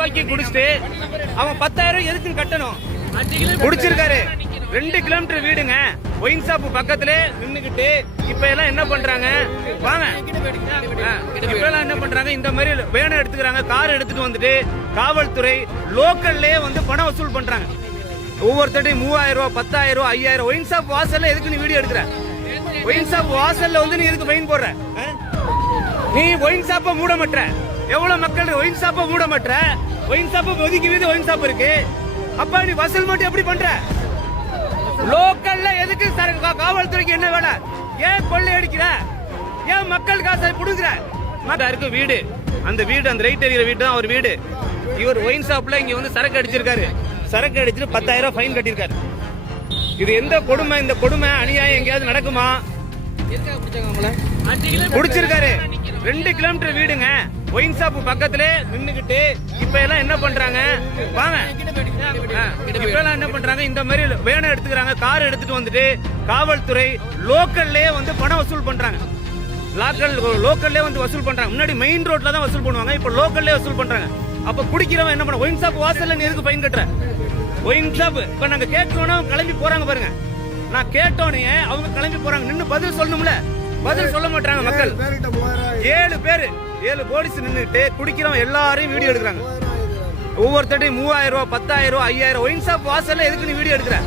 ரூபாய்க்கு குடிச்சிட்டு அவன் 10,000 எதுக்கு கட்டணும்? குடிச்சிருக்காரு. 2 கிலோமீட்டர் வீடுங்க. ஒயின் ஷாப் பக்கத்திலே நின்னுகிட்டு இப்ப எல்லாம் என்ன பண்றாங்க? வாங்க, இப்ப எல்லாம் என்ன பண்றாங்க? இந்த மாதிரி வேனை எடுத்துக்கிறாங்க, கார் எடுத்துட்டு வந்துட்டு காவல்துறை லோக்கல்லே வந்து பணம் வசூல் பண்றாங்க. ஒவ்வொருத்தட்டையும் 3000 ரூபாய், 10,000 ரூபாய், 5,000. ஒயின் ஷாப் வாசல்ல எதுக்கு நீ வீடியோ எடுக்கிற? ஒயின் ஷாப் வாசல்ல வந்து நீ எதுக்கு ஃபைன் போடுற? நீ ஒயின் ஷாப்ப மூட மாட்டற. எவ்வளவு மக்கள் ஒயின் ஷாப்ப மூட மாட்டற? ஒயின் ஷாப் ஒதுக்கி வீடு ஒயின் ஷாப் இருக்கு. அப்ப நீ வசூல் மட்டும் எப்படி பண்ற? லோக்கல்ல எதுக்கு காவல்துறைக்கு என்ன வேலை? ஏன் கொள்ளை அடிக்கிற? ஏன் மக்கள் காசை புடுங்குற? இருக்கு வீடு, அந்த வீடு, அந்த ரைட் எறிகிற வீடு தான் அவர் வீடு. இவர் ஒயின் ஷாப்ல இங்க வந்து சரக்கு அடிச்சிருக்காரு. சரக்கு அடிச்சுட்டு 10,000 ஃபைன் கட்டியிருக்காரு. இது எந்த கொடுமை? இந்த கொடுமை அநியாயம் எங்கேயாவது நடக்குமா? குடிச்சிருக்காரு. 2 கிலோமீட்டர் வீடுங்க. ஒயின் ஷாப் பக்கத்திலே நின்னுகிட்டு இப்ப எல்லாம் என்ன பண்றாங்க? வாங்க, இப்ப எல்லாம் என்ன பண்றாங்க? இந்த மாதிரி வேனை எடுத்துக்கிறாங்க, கார் எடுத்துட்டு வந்துட்டு காவல்துறை லோக்கல்லே வந்து பணம் வசூல் பண்றாங்க. லோக்கல்லே வந்து வசூல் பண்றாங்க. முன்னாடி மெயின் ரோட்ல தான் வசூல் பண்ணுவாங்க, இப்ப லோக்கல்லே வசூல் பண்றாங்க. அப்ப குடிக்கிறவன் என்ன பண்ண? ஒயின் ஷாப் வாசல்ல நீ எதுக்கு ஃபைன் கட்டுற? ஒயின் ஷாப் இப்ப நாங்க கேட்கணும், கிளம்பி போறாங்க பாருங்க. நான் கேட்டோன்னே அவங்க கிளம்பி போறாங்க. நின்னு பதில் சொல்லணும்ல, பதில் சொல்ல மாட்டாங்க மக்கள். 7 பேரு, 7 போலீஸ் நின்னுட்டு குடிக்கிறவன் எல்லாரையும் வீடியோ எடுக்கிறாங்க. ஒவ்வொருத்தட்டையும் 3000 ரூபாய், 10,000 ரூபாய், 5,000. ஒயின் ஷாப் வாசல்ல எதுக்கு நீ வீடியோ எடுக்கிற?